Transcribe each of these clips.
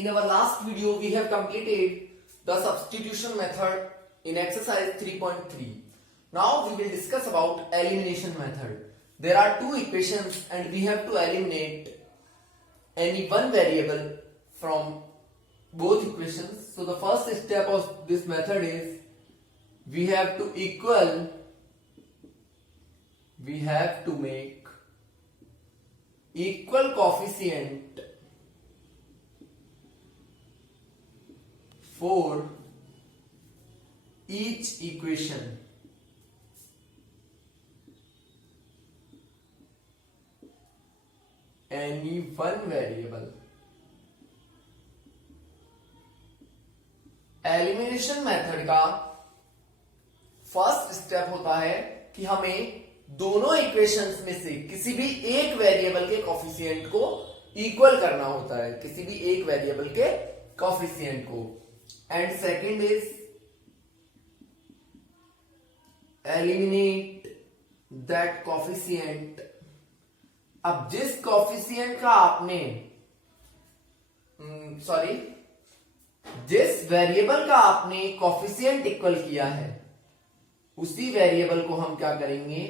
in our last video we have completed the substitution method in exercise 3.3. Now we will discuss about elimination method. There are two equations and we have to eliminate any one variable from both equations. So the first step of this method is we have to make equal coefficient for each equation. Any one variable. Elimination method का first step होता है कि हमें दोनों equations में से किसी भी एक वेरिएबल के कोफिशिएंट को इक्वल करना होता है, किसी भी एक वेरिएबल के कोफिशिएंट को. And second is eliminate that coefficient. अब जिस कोफिशिएंट का आपने जिस वेरिएबल का आपने कोफिशिएंट इक्वल किया है उसी वेरिएबल को हम क्या करेंगे,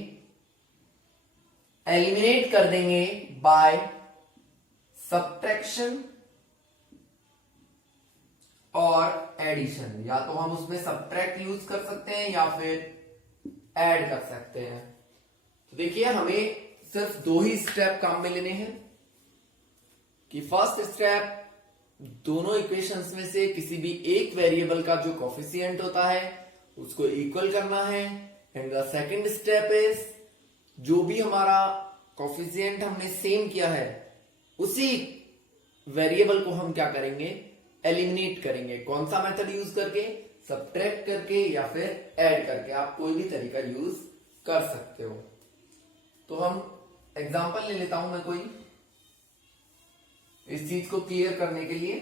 एलिमिनेट कर देंगे बाय सब्ट्रैक्शन और एडिशन. या तो हम उसमें सब्ट्रैक्ट यूज कर सकते हैं या फिर ऐड कर सकते हैं. तो देखिए हमें सिर्फ दो ही स्टेप काम में लेने हैं कि फर्स्ट स्टेप दोनों इक्वेशंस में से किसी भी एक वेरिएबल का जो कोफिशिएंट होता है उसको इक्वल करना है. And the second step is जो भी हमारा कोफिशिएंट हमने सेम किया है उसी वेरिएबल को हम क्या करेंगे, एलिमिनेट करेंगे. कौन सा मेथड यूज करके, सब्ट्रैक्ट करके या फिर ऐड करके. आप कोई भी तरीका यूज कर सकते हो. तो हम एग्जांपल ले लेता हूं मैं कोई इस चीज को क्लियर करने के लिए.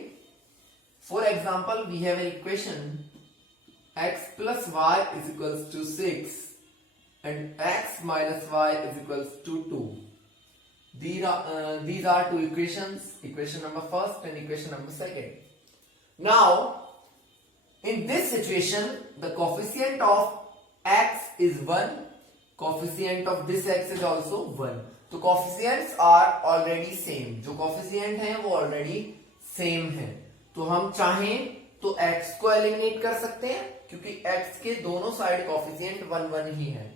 For example we have an equation x plus y is equals to 6 and x minus y is equals to 2. These are two equations, equation number first and equation number second. Now in this situation the coefficient of x is 1, coefficient of this x is also 1. तो coefficients are already same. जो coefficient है वो already same है. तो हम चाहें तो x को एलिमिनेट कर सकते हैं क्योंकि x के दोनों साइड कोफिशिएंट 1 1 ही है.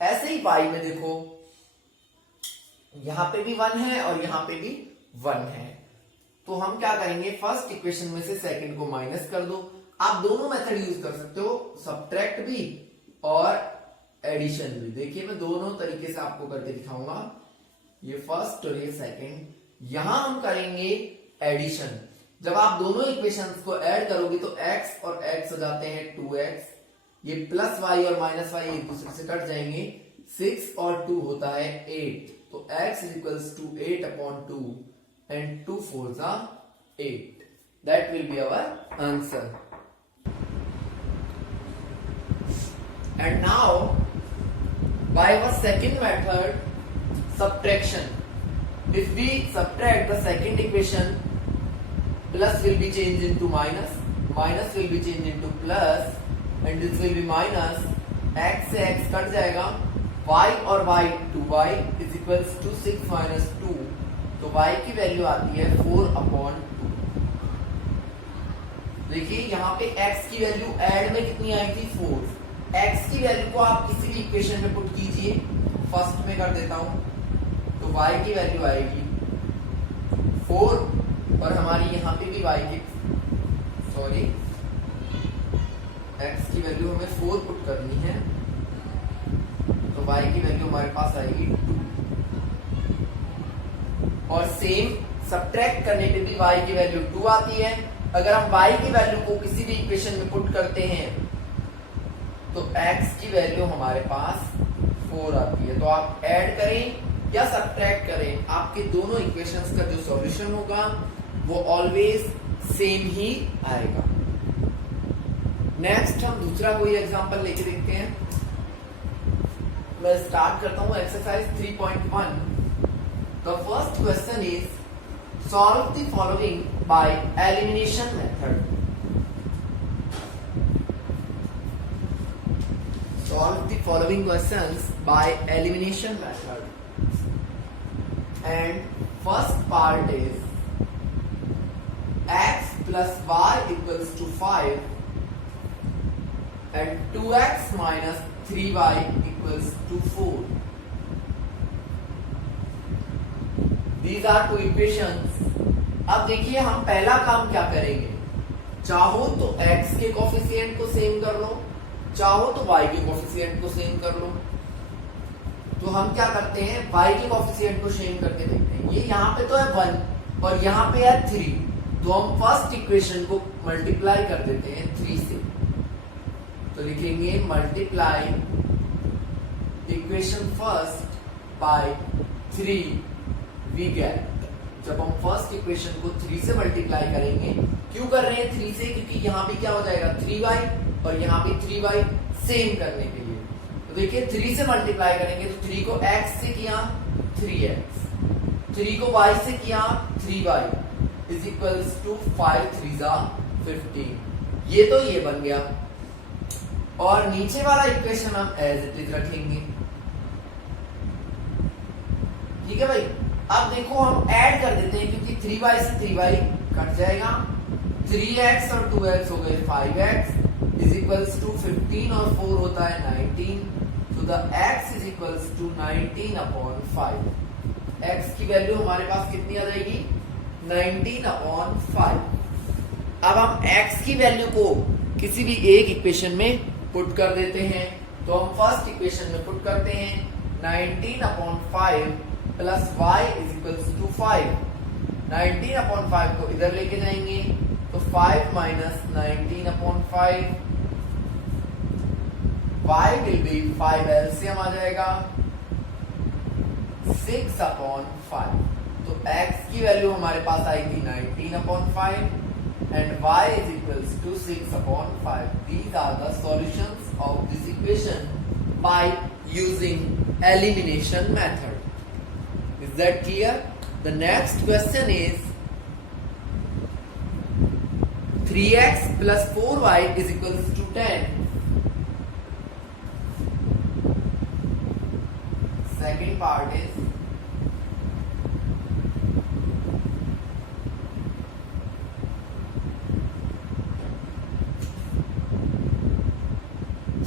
ऐसे ही y में देखो यहां पे भी 1 है और यहां पे भी 1 है. तो हम क्या करेंगे, फर्स्ट इक्वेशन में से सेकंड को माइनस कर दो. आप दोनों मेथड यूज कर सकते हो, सब्ट्रैक्ट भी और एडिशन भी. देखिए मैं दोनों तरीके से आपको करके दिखाऊंगा, ये फर्स्ट और ये सेकंड. यहां हम करेंगे एडिशन. जब आप दोनों इक्वेशंस को ऐड करोगे तो x और x हो जाते हैं 2x. ये प्लस y और माइनस y एक दूसरे से कट जाएंगे. 6 और 2 होता है 8. तो x is equals to 8 upon 2 and 2 4s are 8. That will be our answer. And now by our second method, subtraction. If we subtract the second equation, plus will be changed into minus, minus will be changed into plus, and this will be minus. x से x cut जाएगा, y और y 2y is equals to 6 minus 2. तो y की value आती है 4 upon 2. देखिए यहाँ पे x की वैल्यू ऐड में कितनी आई थी, 4. x की वैल्यू को आप किसी भी इक्वेशन में पुट कीजिए. फर्स्ट में कर देता हूं तो y की वैल्यू आएगी 4 और हमारी यहाँ पे भी y की x की वैल्यू हमें 4 पुट करनी है तो y की वैल्यू हमारे पास आएगी 2. और सेम सब्ट्रैक्ट करने पे भी y की वैल्यू 2 आती है. अगर हम y की वैल्यू को किसी भी इक्वेशन में पुट करते हैं तो x की वैल्यू हमारे पास 4 आती है. तो आप ऐड करें या सब्ट्रैक्ट करें, आपके दोनों इक्वेशंस का जो सॉल्यूशन होगा वो ऑलवेज सेम ही आएगा. नेक्स्ट हम दूसरा कोई एग्जांपल लेके देखते हैं. मैं स्टार्ट करता हूं exercise 3.1. The first question is Solve the following by elimination method. Solve the following questions by elimination method. And first part is x plus y equals to 5 and 2x minus 3y equals to 4. These are two equations. अब देखिए हम पहला काम क्या करेंगे, चाहो तो x के कोफिशिएंट को सेम कर लो, चाहो तो y के कोफिशिएंट को सेम कर लो। तो हम क्या करते हैं, y के कोफिशिएंट को सेम करके देखते हैं। ये यहाँ पे तो है 1 और यहाँ पे है 3, तो हम फर्स्ट इक्वेशन को मल्टीप्लाई कर देते हैं 3 से। तो लिखेंगे multiply equation first by 3 we get. जब हम फर्स्ट इक्वेशन को 3 से मल्टीप्लाई करेंगे, क्यों कर रहे हैं 3 से, क्योंकि यहाँ पे क्या हो जाएगा 3y और यहाँ पे 3y सेम करने के लिए। तो देखिए 3 से मल्टीप्लाई करेंगे तो 3 को x से किया 3x, 3 को y से किया 3y इज इक्वल्स टू 5 3 जा 15। ये तो ये बन गया और नीचे वाला इक्वेशन हम एज इट इज रखेंगे। ठीक है भाई। अब देखो हम ऐड कर देते हैं, क्योंकि 3y से 3y कट जाएगा, 3x और 2x हो गए 5x इज इक्वल्स टू 15 और 4 होता है 19। तो the x is equals to 19/5। x की वैल्यू हमारे पास कितनी आ जाएगी 19/5। अब हम x की वैल्यू को किसी भी एक इक्वेशन में पुट कर देते हैं। तो हम फर्स्ट इक्वेशन में पुट करते हैं 19/5 plus y is equals to 5। 19/5 को इधर लेके जाएंगे तो 5 minus 19/5, y will be 5 LCM आ जाएगा 6/5। तो x की वैल्यू हमारे पास आई थी 19/5 and y is equals to 6/5. These are the solutions of this equation by using elimination method. Is that clear? The next question is 3x plus 4y is equals to 10. Second part is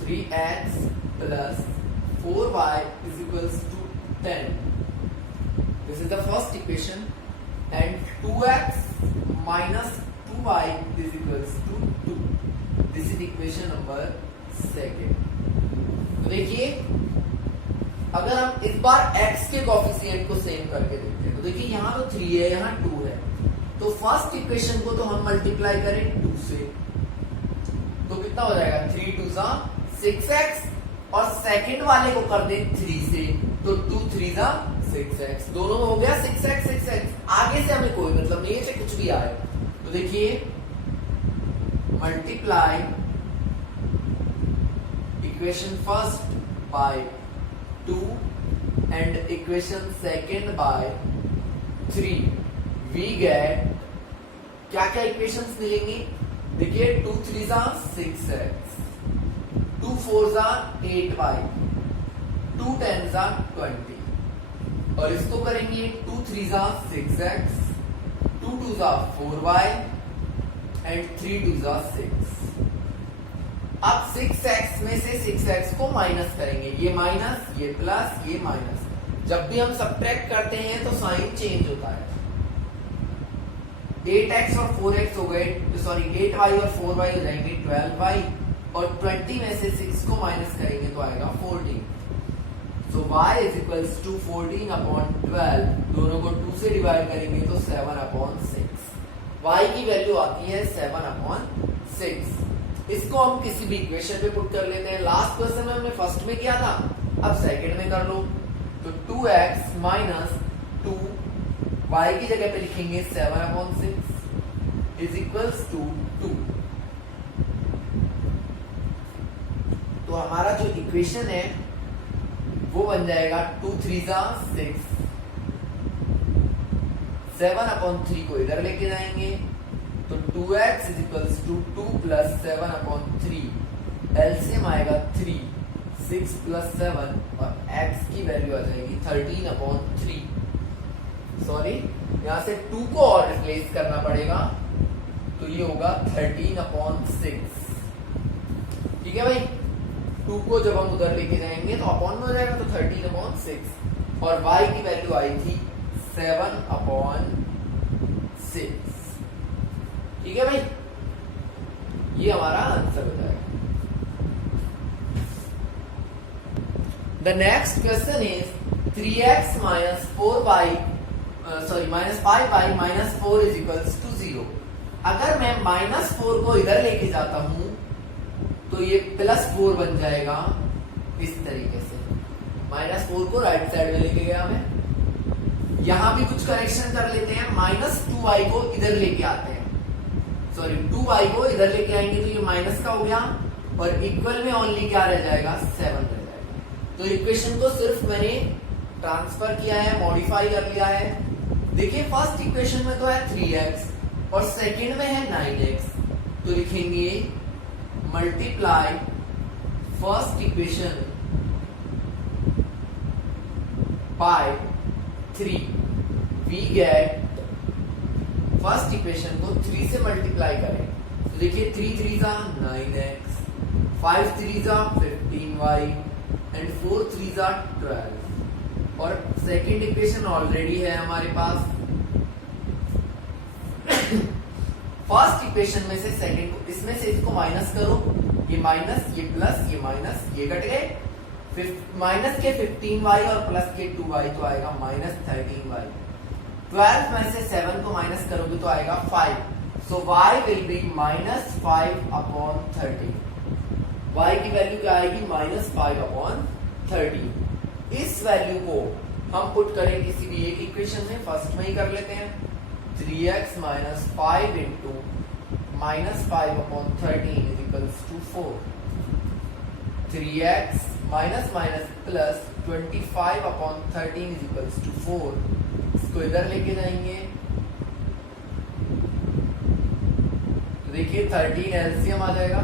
3x plus 4y is equals to 10. This is the first equation and 2x minus 2y is equals to 2. This is equation number second. तो देखिए अगर हम इस बार x के coefficient को same करके देखते हैं, तो देखिए यहाँ तो 3 है, यहाँ 2 है, तो फर्स्ट इक्वेशन को तो हम मल्टीप्लाई करें 2 से, तो कितना हो जाएगा 3 2 जा 6x और सेकंड वाले को कर दे 3 से, तो 2 3 जा 6x, दोनों में हो गया 6x 6x। आगे से हमें कोई मतलब नहीं है, चाहे कुछ भी आए। तो देखिए multiply equation first by 2 and equation second by 3 we get क्या क्या इक्वेशंस मिलेंगी। देखिए 2 3 जा 6x, 2 4 जा 8y, 2 10 जा 20 और इसको करेंगे 2 3 जा 6x, 2 2 जा 4y एंड 3 2 जा 6। अब 6x में से 6x को माइनस करेंगे, ये माइनस ये प्लस ये माइनस। जब भी हम सब्ट्रैक्ट करते हैं तो साइन चेंज होता है। 8x और 4x हो गए, सॉरी 8y और 4y हो जाएंगे 12y और 20 में से 6 को माइनस करेंगे तो आएगा 14। So y is equals to 14/12, दोनों को 2 से डिवाइड करेंगे तो 7/6। y की वैल्यू आती है 7/6। इसको हम किसी भी इक्वेशन पे पुट कर लेते हैं। लास्ट क्वेश्चन में हमने फर्स्ट में किया था, अब सेकंड में कर लो। तो 2x माइनस 2 y की जगह पे लिखेंगे 7/6 इज इक्वल्स टू 2। तो हमारा जो इक्वेशन है वो बन जाएगा 2 3 जा 6, 7/3 को इधर लेके जाएंगे तो 2x is equals to 2 plus 7/3, LCM आएगा 3, 6 प्लस 7 और x की वैल्यू आ जाएगी 13/3। सॉरी, यहां से 2 को और रिप्लेस करना पड़ेगा तो ये होगा 13/6। ठीक है भाई, 2 को जब हम उधर लेके जाएंगे तो अपॉन में हो जाएगा तो 13/6 और y की वैल्यू आई थी 7/6। ठीक है भाई, ये हमारा आंसर हो जाएगा। The next question is 3x minus 5y minus 4 is equals to 0। अगर मैं -4 को इधर लेके जाता हूं तो ये +4 बन जाएगा इस तरीके से। -4 को राइट साइड में लेके गया मैं। यहां भी कुछ करेक्शन कर लेते हैं, -2y को इधर लेके आते हैं, सॉरी 2y को इधर लेके आएंगे तो ये माइनस का हो गया और इक्वल में ओनली क्या रह जाएगा, 7 रह जाएगा। तो इक्वेशन को सिर्फ मैंने ट्रांसफर किया है, मॉडिफाई कर लिया है। देखिए फर्स्ट इक्वेशन में तो है 3x और सेकंड में है 9x, तो लिखेंगे multiply first equation by 3। We get first equation को 3 से मल्टीप्लाई करें तो देखिए 3 3 जा 9x, 5 3 जा 15y एंड 4 3 जा 12। और सेकंड इक्वेशन ऑलरेडी है हमारे पास। फर्स्ट इक्वेशन में से सेकंड को, इसमें से इसको माइनस करो, ये माइनस, ये प्लस, ये माइनस, ये कट गए। माइनस के 15y और प्लस के 2y तो आएगा -13y। 12 में से 7 को माइनस करोगे तो आएगा 5। सो y विल बी -5/13। y की वैल्यू क्या आएगी, -5/13। इस वैल्यू को हम पुट करें किसी भी एक इक्वेशन में, फर्स्ट में ही कर लेते हैं। 3x minus 5 into -5/13 is equals to 4। 3x minus minus plus 25/13 is equals to 4। इसको इधर लेके जाएंगे तो देखिए 13 एलसीएम आ जाएगा,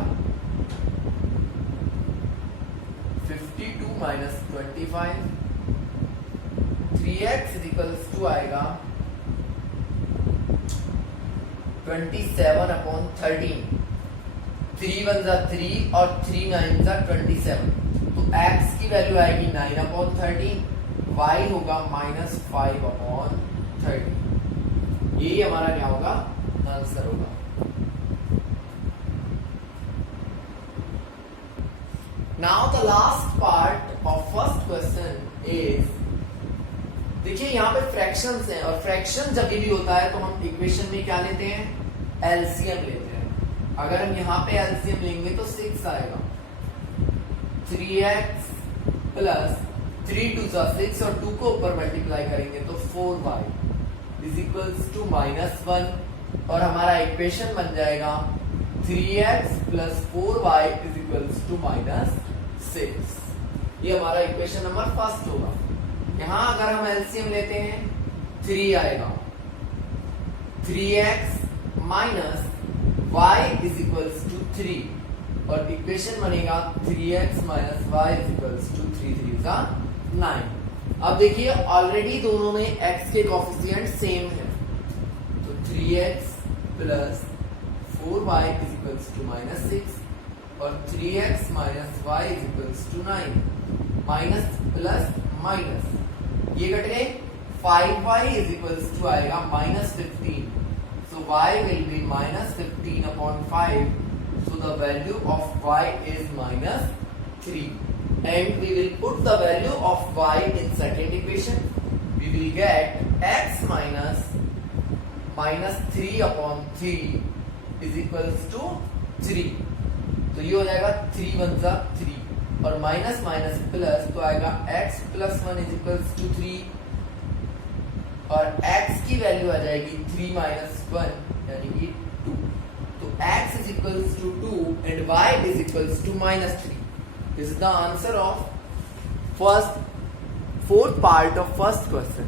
52 minus 25, 3x is equals to आएगा 27/13। 3 1 जा 3 और 3 9 जा 27, तो x की वैल्यू आएगी 9/13, y होगा -5/13। यही हमारा क्या होगा, आंसर होगा। Now the last part of first question is, देखिए यहाँ पे फ्रैक्शंस हैं और फ्रैक्शन जब भी होता है तो हम इक्वेशन में क्या लेते हैं, एलसीएम लेते हैं। अगर हम यहाँ पे एलसीएम लेंगे तो 6 आएगा। 3x प्लस 3 2 जा 6 और 2 को ऊपर मल्टीप्लाई करेंगे तो 4y इज इक्वल्स टू -1 और हमारा इक्वेशन बन जाएगा 3x plus 4y is equals to -6। ये हमारा इक्वेशन नंबर फर्स्ट होगा। यहां अगर हम एलसीएम लेते हैं 3 आएगा, 3x minus y is equals to 3 और इक्वेशन बनेगा 3x minus y is equals to 3 3 जा 9। अब देखिए ऑलरेडी दोनों में x के कोफिशिएंट सेम है, तो 3x plus 4y is equals to -6 और 3x minus y is equals to 9। Minus plus minus ये कट गए, 5y इज इक्वल्स टू आएगा -15। So y will be -15/5। So the value of y is -3 and we will put the value of y in second equation. We will get x minus -3/3 is equals to 3। तो ये हो जाएगा 3 1 जा 3 और minus minus plus तो आएगा x plus 1 is equals to 3 और x की वैल्यू आ जाएगी 3 माइनस 1 यानी कि 2। तो x is equals to 2 and y is equals to -3। This is the answer of fourth part of first question.